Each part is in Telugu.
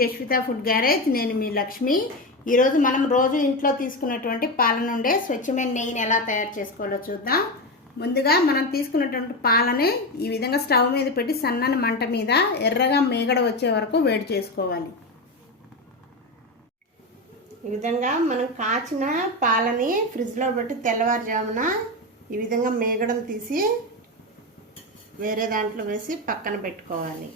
Jasvitha food garage. నేను మీ లక్ష్మి. ఈరోజు మనం రోజు ఇంట్లో తీసుకున్నటువంటి పాల నుండే స్వచ్ఛమైన నెయ్యిని ఎలా తయారు చేసుకోవాలో చూద్దాం. ముందుగా మనం తీసుకున్నటువంటి పాలని ఈ విధంగా స్టవ్ మీద పెట్టి సన్నని మంట మీద ఎర్రగా మేగడ వచ్చే వరకు వేడి చేసుకోవాలి. ఈ విధంగా మనం కాచిన పాలని ఫ్రిడ్జ్లో పెట్టి తెల్లవారుజామున ఈ విధంగా మేగడలు తీసి వేరే దాంట్లో వేసి పక్కన పెట్టుకోవాలి.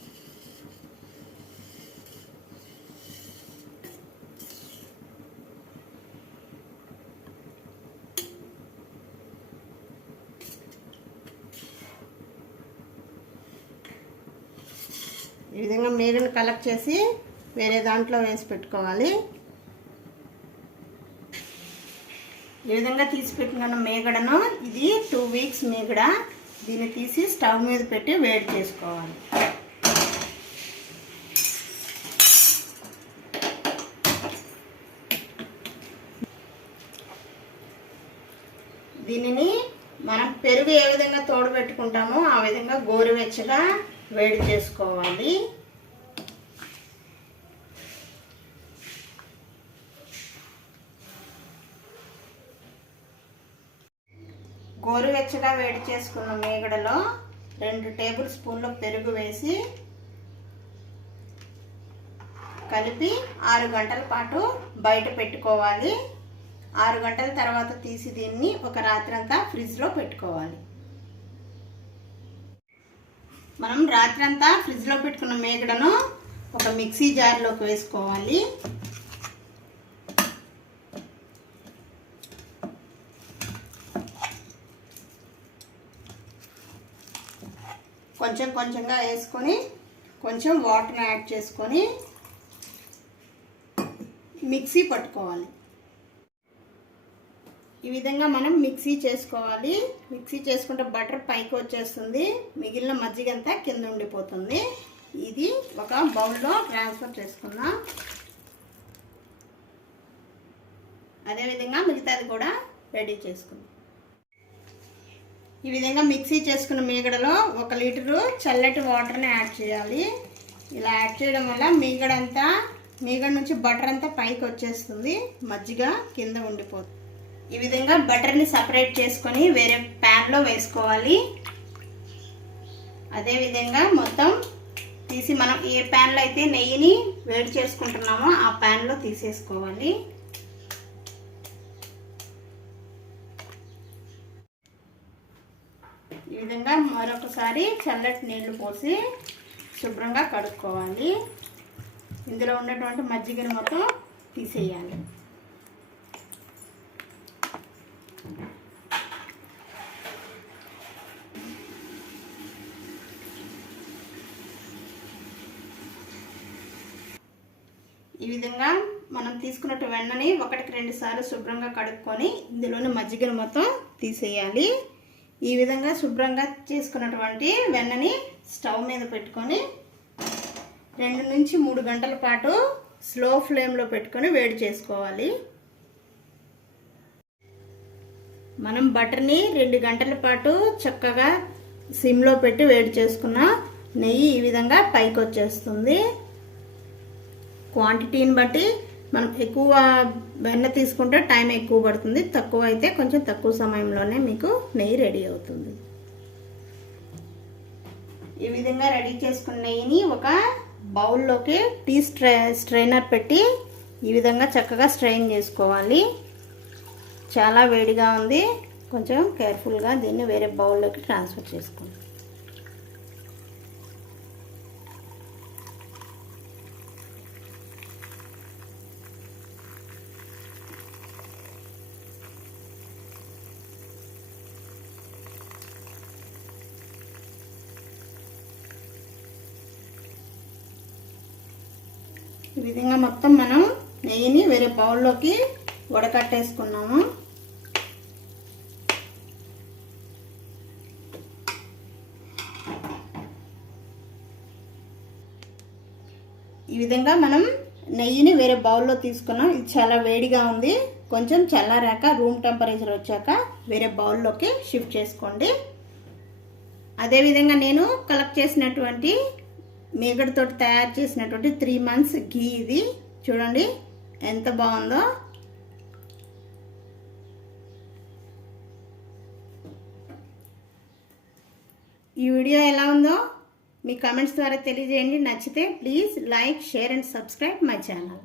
ఈ విధంగా మేగడను కలెక్ట్ చేసి వేరే దాంట్లో వేసి పెట్టుకోవాలి. ఈ విధంగా తీసి పెట్టుకున్న మేగడను, ఇది 2 వీక్స్ మేగడ, దీన్ని తీసి స్టవ్ మీద పెట్టి వేడి చేసుకోవాలి. దీనిని మనం పెరుగు ఏ విధంగా తోడు పెట్టుకుంటామో ఆ విధంగా గోరువెచ్చగా వేడి చేసుకోవాలి. గోరువెచ్చగా వేడి చేసుకున్న మేగడలో 2 టేబుల్ స్పూన్ల పెరుగు వేసి కలిపి 6 గంటల పాటు బయట పెట్టుకోవాలి. 6 గంటల తర్వాత తీసి దీన్ని ఒక రాత్రంతా ఫ్రిడ్జ్లో పెట్టుకోవాలి. మనం రాత్రంతా ఫ్రిడ్జ్లో పెట్టుకున్న మేగడను ఒక మిక్సీ జార్లోకి వేసుకోవాలి. కొంచెం కొంచెంగా వేసుకొని కొంచెం వాటర్ యాడ్ చేసుకొని మిక్సీ పట్టుకోవాలి. ఈ విధంగా మనం మిక్సీ చేసుకోవాలి. మిక్సీ చేసుకుంటే బటర్ పైకి వచ్చేస్తుంది, మిగిలిన మజ్జిగ అంతా కింద ఉండిపోతుంది. ఇది ఒక బౌల్లో ట్రాన్స్ఫర్ చేసుకుందాం. అదేవిధంగా మిగతాది కూడా రెడీ చేసుకుందాం. ఈ విధంగా మిక్సీ చేసుకున్న మేగడలో 1 లీటరు చల్లటి వాటర్ని యాడ్ చేయాలి. ఇలా యాడ్ చేయడం వల్ల మేగడ నుంచి బటర్ అంతా పైకి వచ్చేస్తుంది, మజ్జిగ కింద ఉండిపోతుంది. ఈ విధంగా బటర్ని సపరేట్ చేసుకొని వేరే ప్యాన్లో వేసుకోవాలి. అదేవిధంగా మొత్తం తీసి మనం ఏ ప్యాన్లో అయితే నెయ్యిని వేడి చేసుకుంటున్నామో ఆ ప్యాన్లో తీసేసుకోవాలి. ఈ విధంగా మరొకసారి చల్లటి నీళ్లు పోసి శుభ్రంగా కడుక్కోవాలి. ఇందులో ఉన్నటువంటి మజ్జిగను మొత్తం తీసేయాలి. ఈ విధంగా మనం తీసుకున్నట్టు వెన్నని 1కి 2 సార్లు శుభ్రంగా కడుక్కొని ఇందులోని మజ్జిగను మొత్తం తీసేయాలి. ఈ విధంగా శుభ్రంగా చేసుకున్నటువంటి వెన్నని స్టవ్ మీద పెట్టుకొని 2 నుంచి 3 గంటల పాటు స్లో ఫ్లేమ్లో పెట్టుకొని వేడి చేసుకోవాలి. మనం బటర్ని 2 గంటల పాటు చక్కగా సిమ్లో పెట్టి వేడి చేసుకున్న నెయ్యి ఈ విధంగా పైకి వచ్చేస్తుంది. క్వాంటిటీని బట్టి మనం ఎక్కువ వెన్న తీసుకుంటే టైం ఎక్కువ పడుతుంది, తక్కువ అయితే కొంచెం తక్కువ సమయంలోనే మీకు నెయ్యి రెడీ అవుతుంది. ఈ విధంగా రెడీ చేసుకున్న నెయ్యిని ఒక బౌల్లోకి టీ స్ట్రైనర్ పెట్టి ఈ విధంగా చక్కగా స్ట్రెయిన్ చేసుకోవాలి. చాలా వేడిగా ఉంది, కొంచెం కేర్ఫుల్గా దీన్ని వేరే బౌల్లోకి ట్రాన్స్ఫర్ చేసుకోండి. ఈ విధంగా మొత్తం మనం నెయ్యిని వేరే బౌల్లోకి వడకట్టేసుకున్నాము. ఈ విధంగా మనం నెయ్యిని వేరే బౌల్లో తీసుకున్నాం. ఇది చాలా వేడిగా ఉంది, కొంచెం చల్లారాక రూమ్ టెంపరేచర్ వచ్చాక వేరే బౌల్లోకి షిఫ్ట్ చేసుకోండి. అదేవిధంగా నేను కలెక్ట్ చేసినటువంటి మీగడతో తయారు చేసినటువంటి 3 months ఘీ ఇది. చూడండి ఎంత బాగుందో. ఈ వీడియో ఎలా ఉందో మీ కామెంట్స్ ద్వారా తెలియజేయండి. నచ్చితే please like, share and subscribe my channel.